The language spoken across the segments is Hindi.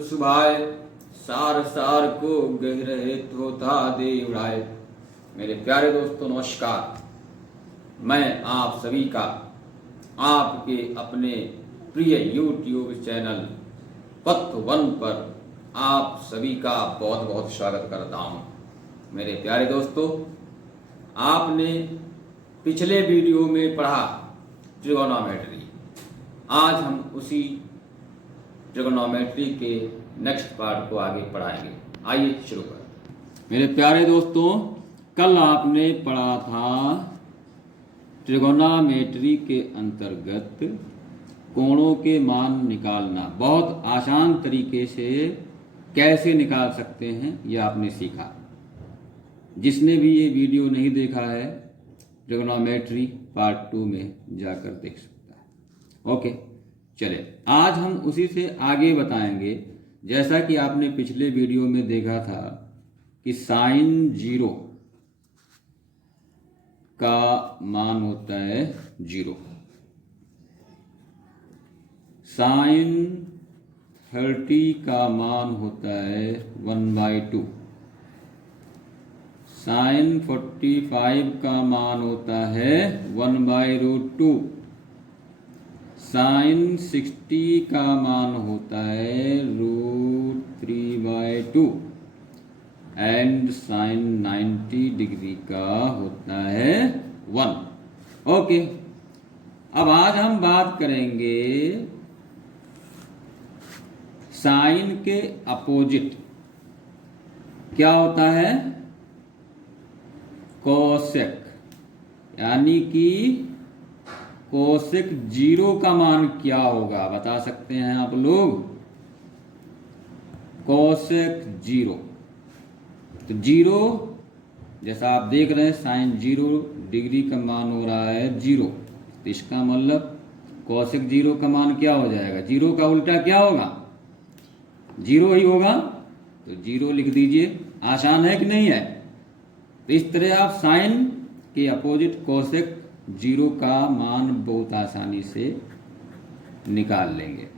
सुभाए, सार सार को गहरे होता दे उड़ाए। मेरे प्यारे दोस्तों नमस्कार। मैं आप सभी का आपके अपने प्रिय YouTube चैनल पथ वन पर आप सभी का बहुत बहुत स्वागत करता हूँ। मेरे प्यारे दोस्तों, आपने पिछले वीडियो में पढ़ा ट्रिगोनोमेट्री। आज हम उसी ट्रिगोनोमेट्री के नेक्स्ट पार्ट को आगे पढ़ाएंगे। आइए शुरू करें। मेरे प्यारे दोस्तों, कल आपने पढ़ा था ट्रिगोनोमेट्री के अंतर्गत कोणों के मान निकालना। बहुत आसान तरीके से कैसे निकाल सकते हैं यह आपने सीखा। जिसने भी ये वीडियो नहीं देखा है, ट्रिगोनोमेट्री पार्ट 2 में जाकर देख सकता है। ओके, चले आज हम उसी से आगे बताएंगे। जैसा कि आपने पिछले वीडियो में देखा था कि साइन 0 का मान होता है 0, साइन 30 का मान होता है 1/2, साइन 45 का मान होता है 1/√2, साइन 60 का मान होता है √3/2 एंड साइन 90 डिग्री का होता है 1। ओके, अब आज हम बात करेंगे साइन के अपोजिट। क्या होता है? कोसेक, यानी कि कोसेक 0 का मान क्या होगा बता सकते हैं आप लोग? कोसेक 0, तो 0 जैसा आप देख रहे हैं साइन 0 डिग्री का मान हो रहा है 0, तो इसका मतलब कोसेक 0 का मान क्या हो जाएगा? 0 का उल्टा क्या होगा? 0 ही होगा, तो 0 लिख दीजिए। आसान है कि नहीं है? तो इस तरह आप साइन के अपोजिट कोसेक 0 का मान बहुत आसानी से निकाल लेंगे।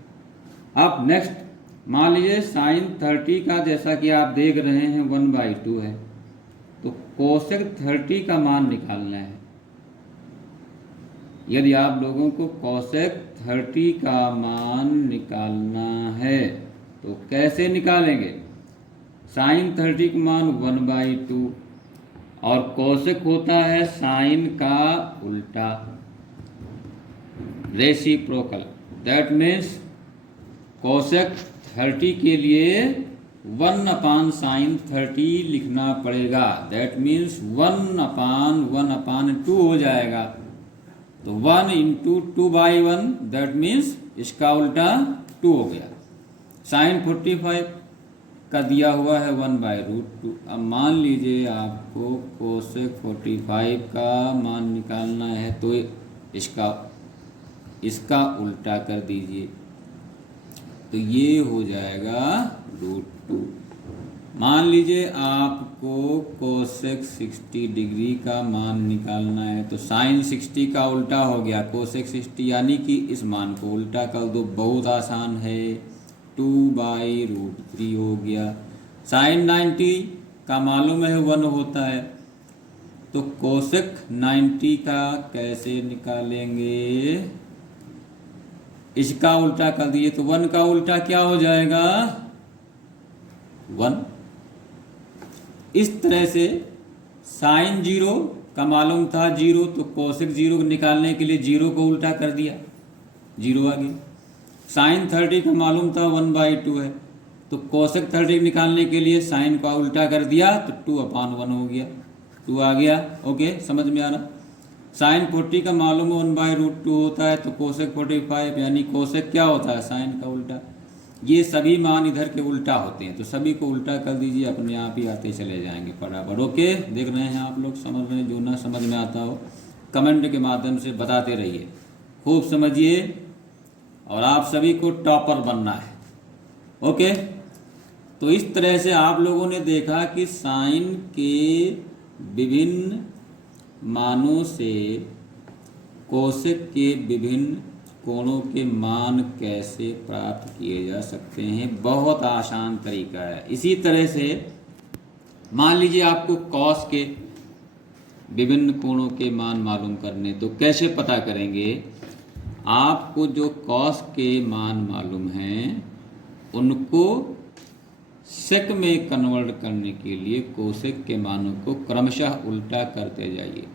अब नेक्स्ट मान लीजिए साइन 30 का, जैसा कि आप देख रहे हैं 1/2 है, तो कोसेक 30 का मान निकालना है। यदि आप लोगों को कोसेक 30 का मान निकालना है तो कैसे निकालेंगे? साइन 30 का मान 1/2 और कोसेक होता है साइन का उल्टा, रेसिप्रोकल। दैट मीन्स कोसेक 30 के लिए 1/sin 30 लिखना पड़ेगा। दैट मीन्स 1/1/2 हो जाएगा। तो 1 × 2/1, दैट मीन्स इसका उल्टा 2 हो गया। साइन 45 का दिया हुआ है 1/√2। अब मान लीजिए आपको कोसेक 45 का मान निकालना है, तो इसका उल्टा कर दीजिए, तो ये हो जाएगा √2। मान लीजिए आपको कोसेक 60 डिग्री का मान निकालना है, तो साइन 60 का उल्टा हो गया कोसेक 60, यानी कि इस मान को उल्टा कर दो। बहुत आसान है, 2/√3 हो गया। साइन 90 का मालूम है 1 होता है, तो कोसेक 90 का कैसे निकालेंगे? इसका उल्टा कर दिए, तो 1 का उल्टा क्या हो जाएगा? 1। इस तरह से साइन 0 का मालूम था 0, तो कोसेक 0 निकालने के लिए 0 को उल्टा कर दिया, 0 आ गया। साइन 30 का मालूम था 1/2 है, तो कोसेक 30 निकालने के लिए साइन का उल्टा कर दिया, तो 2/1 हो गया, 2 आ गया। ओके, समझ में आ रहा? साइन 40 का मालूम 1/√2 होता है, तो कोसेक 45 यानी कोसेक क्या होता है? साइन का उल्टा। ये सभी मान इधर के उल्टा होते हैं, तो सभी को उल्टा कर दीजिए, अपने आप ही आते चले जाएंगे बराबर। ओके, देख रहे हैं आप लोग, समझ रहे हैं? जो ना समझ में आता हो कमेंट के माध्यम से बताते रहिए, खूब समझिए, और आप सभी को टॉपर बनना है। ओके, तो इस तरह से आप लोगों ने देखा कि साइन के विभिन्न मानों से कोसेक के विभिन्न कोणों के मान कैसे प्राप्त किए जा सकते हैं? बहुत आसान तरीका है। इसी तरह से मान लीजिए आपको कॉस के विभिन्न कोणों के मान मालूम करने, तो कैसे पता करेंगे? आपको जो कॉस के मान मालूम हैं उनको सेक में कन्वर्ट करने के लिए कोसेक के मानों को क्रमशः उल्टा करते जाइए।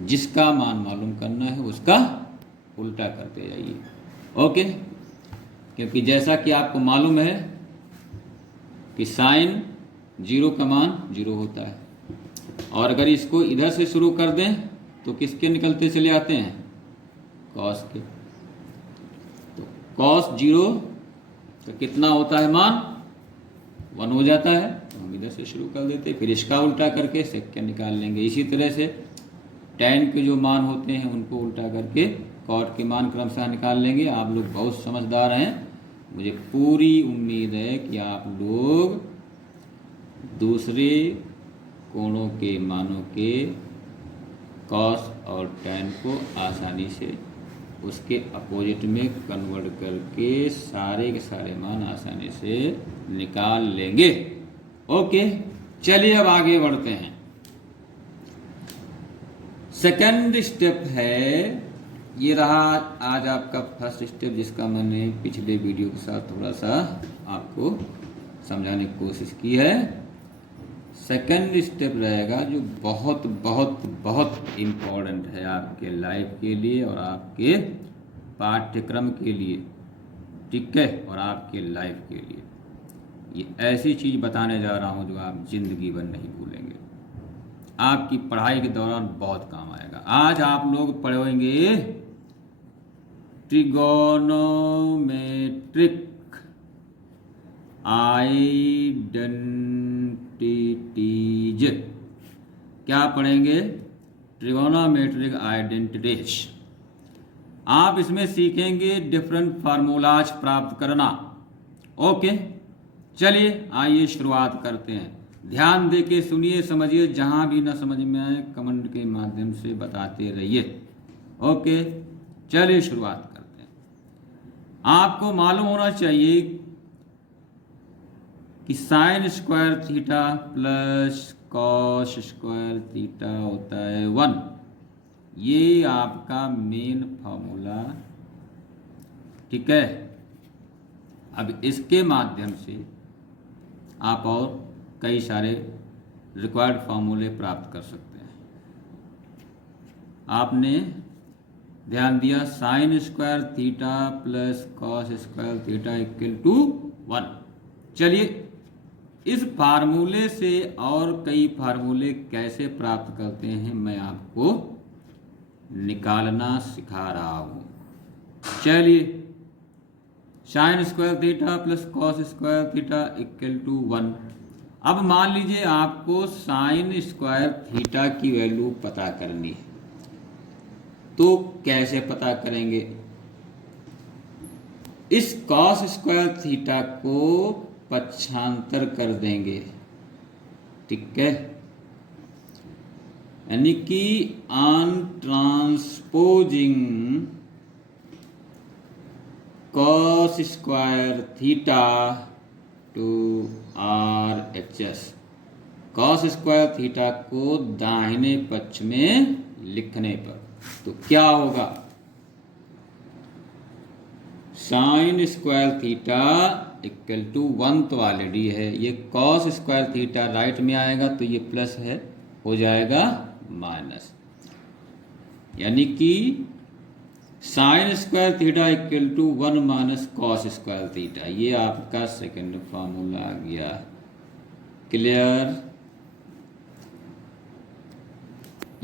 जिसका मान मालूम करना है उसका उल्टा करते जाइए। ओके, क्योंकि जैसा कि आपको मालूम है कि साइन 0 का मान 0 होता है, और अगर इसको इधर से शुरू कर दें तो किसके निकलते चले आते हैं? कॉस के। तो कॉस 0 तो कितना होता है मान? 1 हो जाता है। तो हम इधर से शुरू कर देते, फिर इसका उल्टा करके सेक के निकाल लेंगे। इसी तरह से tan के जो मान होते हैं उनको उल्टा करके कॉट के मान क्रमशः निकाल लेंगे। आप लोग बहुत समझदार हैं, मुझे पूरी उम्मीद है कि आप लोग दूसरे कोणों के मानों के कॉस और tan को आसानी से उसके अपोजिट में कन्वर्ट करके सारे के सारे मान आसानी से निकाल लेंगे। ओके, चलिए अब आगे बढ़ते हैं। सेकंड स्टेप है, ये रहा आज आपका फर्स्ट स्टेप, जिसका मैंने पिछले वीडियो के साथ थोड़ा सा आपको समझाने की कोशिश की है। सेकंड स्टेप रहेगा जो बहुत बहुत बहुत इम्पोर्टेंट है आपके लाइफ के लिए और आपके पाठ्यक्रम के लिए, ठीक है, और आपके लाइफ के लिए। ये ऐसी चीज़ बताने जा रहा हूँ जो आप जिंदगी भर नहीं भूलेंगे, आपकी पढ़ाई के दौरान बहुत काम आएगा। आज आप लोग पढ़ेंगे ट्रिगोनोमेट्रिक आइडेंटिटीज। क्या पढ़ेंगे? Trigonometric identities. आप इसमें सीखेंगे डिफरेंट फार्मूलाज प्राप्त करना। ओके, चलिए आइए शुरुआत करते हैं। ध्यान दे के सुनिए, समझिए, जहां भी ना समझ में आए कमेंट के माध्यम से बताते रहिए। ओके, चलिए शुरुआत करते हैं। आपको मालूम होना चाहिए कि sine square theta plus cos square theta होता है 1। ये आपका मेन फॉर्मूला, ठीक है। अब इसके माध्यम से आप और कई सारे रिक्वायर्ड फार्मूले प्राप्त कर सकते हैं। आपने ध्यान दिया, sine square theta plus cos square theta equal to 1। चलिए इस फार्मूले से और कई फार्मूले कैसे प्राप्त करते हैं मैं आपको निकालना सिखा रहा हूं। चलिए, sine square theta plus cos square theta equal to 1। अब मान लीजिए आपको साइन स्क्वायर थीटा की वैल्यू पता करनी है, तो कैसे पता करेंगे? इस कॉस स्क्वायर थीटा को पक्षांतर कर देंगे, ठीक है, यानी कि on transposing cos square theta to R H S, cos square theta को दाहिने पक्ष में लिखने पर तो क्या होगा? Sine square theta equal to 1 तो ऑलरेडी है, ये कॉस स्क्वायर थीटा राइट में आएगा तो ये प्लस है, हो जाएगा माइनस, यानी कि sine square theta equal to 1 minus cos square theta. ये आपका सेकंड फार्मूला आ गया। क्लियर?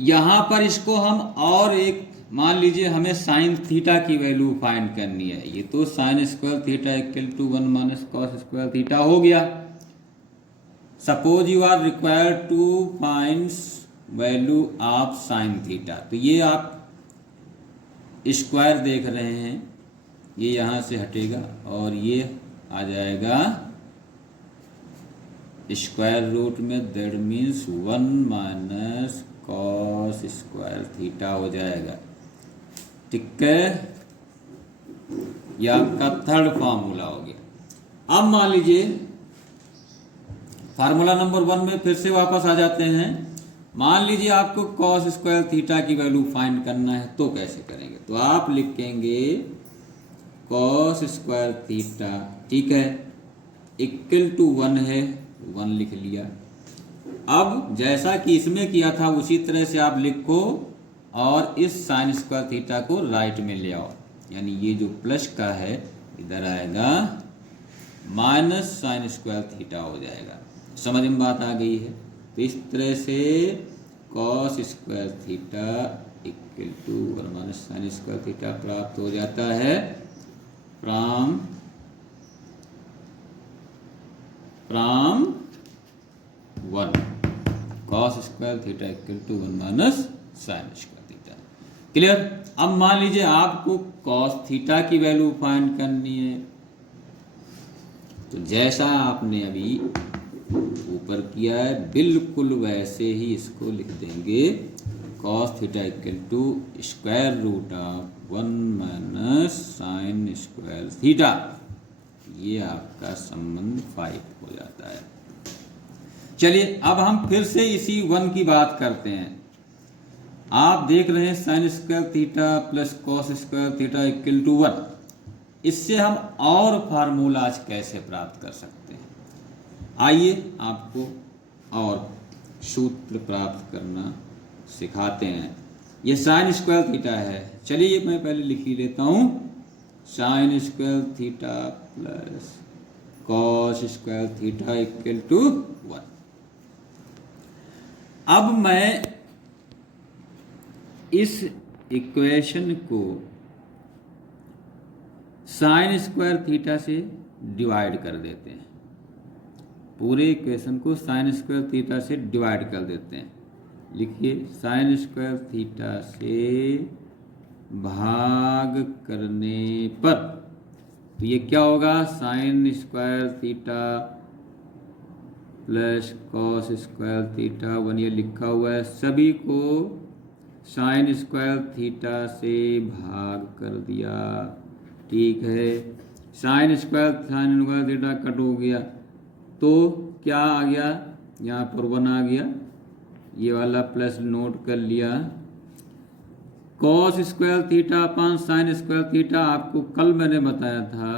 यहां पर इसको हम और एक, मान लीजिए हमें साइन थीटा की वैल्यू फाइंड करनी है। ये तो sine square theta equal to 1 minus cos square theta हो गया। Suppose you are required to find value of sine theta, तो ये आप स्क्वायर देख रहे हैं, ये यहां से हटेगा और ये आ जाएगा स्क्वायर रूट में, that means 1 minus cos square theta हो जाएगा, ठीक है। ये आपका थर्ड फार्मूला हो गया। अब मान लीजिए फार्मूला नंबर 1 में फिर से वापस आ जाते हैं। मान लीजिए आपको कॉस स्क्वायर थीटा की वैल्यू फाइंड करना है, तो कैसे करेंगे? तो आप लिखेंगे कॉस स्क्वायर थीटा, ठीक है, इक्वल टू 1 है, 1 लिख लिया। अब जैसा कि इसमें किया था उसी तरह से आप लिखो और इस साइन स्क्वायर थीटा को राइट में ले आओ, यानी ये जो प्लस का है इधर आएगा, माइनस साइन स्क्वायर थीटा हो जाएगा। समझ में बात आ गई है? तो इस तरह से cos square theta equal to और माइनस साइन स्क्वायर थीटा प्राप्त हो जाता है from 1 cos square theta equal to 1 minus sine square theta. Clear? अब मान लीजिए आपको कॉस थीटा की वैल्यू फाइंड करनी है, तो जैसा आपने अभी ऊपर किया है बिल्कुल वैसे ही इसको लिख देंगे, cos theta equal to square root of 1 minus sine square theta. ये आपका संबंध 5 हो जाता है। चलिए अब हम फिर से इसी 1 की बात करते हैं। आप देख रहे हैं sine square theta plus cos square theta equal to 1। इससे हम और फार्मूलाज कैसे प्राप्त कर सकते हैं? आइए आपको और सूत्र प्राप्त करना सिखाते हैं। ये साइन स्क्वायर थीटा है, चलिए ये मैं पहले लिख ही लेता हूँ, sine square theta plus cos square theta equal to 1। अब मैं इस इक्वेशन को साइन स्क्वायर थीटा से डिवाइड कर देते हैं, पूरे इक्वेशन को साइन स्क्वायर थीटा से डिवाइड कर देते हैं। लिखिए साइन स्क्वायर थीटा से भाग करने पर, तो ये क्या होगा, sine square theta plus cos square theta 1, ये लिखा हुआ है। सभी को साइन स्क्वायर थीटा से भाग कर दिया, ठीक है। साइन स्क्वायर थीटा कट हो गया तो क्या आ गया, यहाँ पर 1 आ गया, ये वाला प्लस नोट कर लिया। Cos square theta upon sine square theta, आपको कल मैंने बताया था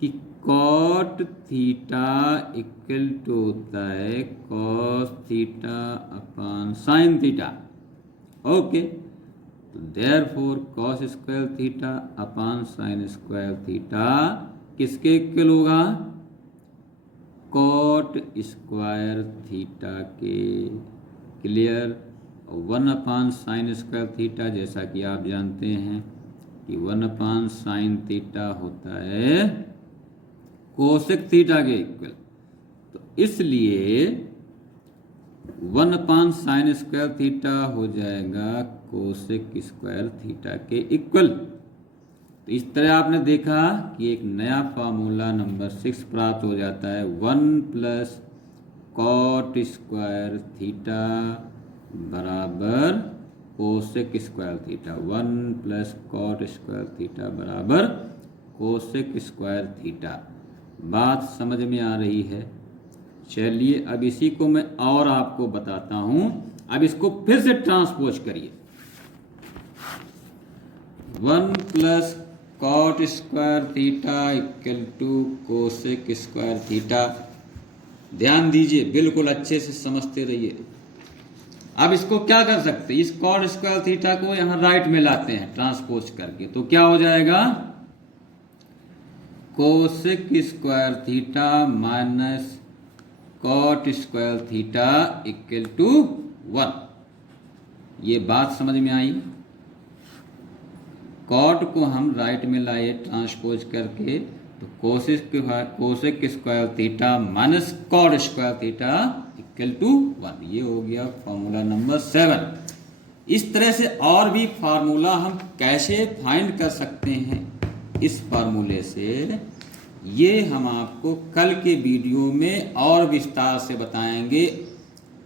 कि कॉट थीटा इक्वल टू होता है cos theta upon sine theta. Okay, तो therefore cos square theta upon sine square theta किसके इक्वल होगा, कॉट स्क्वायर थीटा के। Clear? 1 upon sine square theta, जैसा कि आप जानते हैं कि 1 अपान साइन थीटा होता है कोसेक थीटा के इक्वल, तो इसलिए 1 अपान साइन स्क्वायर थीटा हो जाएगा कोसेक स्क्वायर थीटा के इक्वल। तो इस तरह आपने देखा कि एक नया फार्मूला नंबर 6 प्राप्त हो जाता है, 1 प्लस कॉट स्क्वायर थीटा बराबर cosec square theta. 1 plus cot square theta बराबर कोसेक स्क्वायर थीटा। बात समझ में आ रही है? चलिए अब इसी को मैं और आपको बताता हूं। अब इसको फिर से ट्रांसपोज करिए, 1 plus cot square theta equal to cosec square theta. ध्यान दीजिए, बिल्कुल अच्छे से समझते रहिए। अब इसको क्या कर सकते हैं, इस कॉट स्क्वायर थीटा को यहां राइट में लाते हैं ट्रांसपोज करके, तो क्या हो जाएगा, cosec square theta minus cot square theta equal to 1। ये बात समझ में आई? कॉट को हम राइट में लाए ट्रांसपोज करके, तो cosec square theta minus cot square theta equal to 1। ये हो गया फार्मूला नंबर 7। इस तरह से और भी फार्मूला हम कैसे फाइंड कर सकते हैं इस फार्मूले से, ये हम आपको कल के वीडियो में और विस्तार से बताएंगे।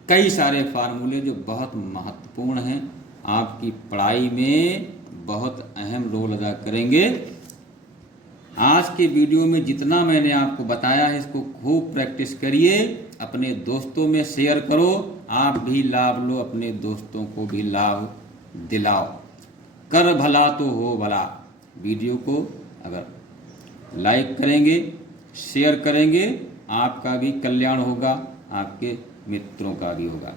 कई सारे फार्मूले जो बहुत महत्वपूर्ण हैं, आपकी पढ़ाई में बहुत अहम रोल अदा करेंगे। के वीडियो में जितना मैंने आपको बताया है इसको खूब प्रैक्टिस करिए, अपने दोस्तों में शेयर करो, आप भी लाभ लो, अपने दोस्तों को भी लाभ दिलाओ। कर भला तो हो भला। वीडियो को अगर लाइक करेंगे, शेयर करेंगे, आपका भी कल्याण होगा, आपके मित्रों का भी होगा।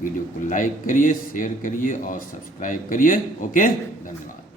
वीडियो को लाइक करिए, शेयर करिए और सब्सक्राइब करिए। ओके, धन्यवाद।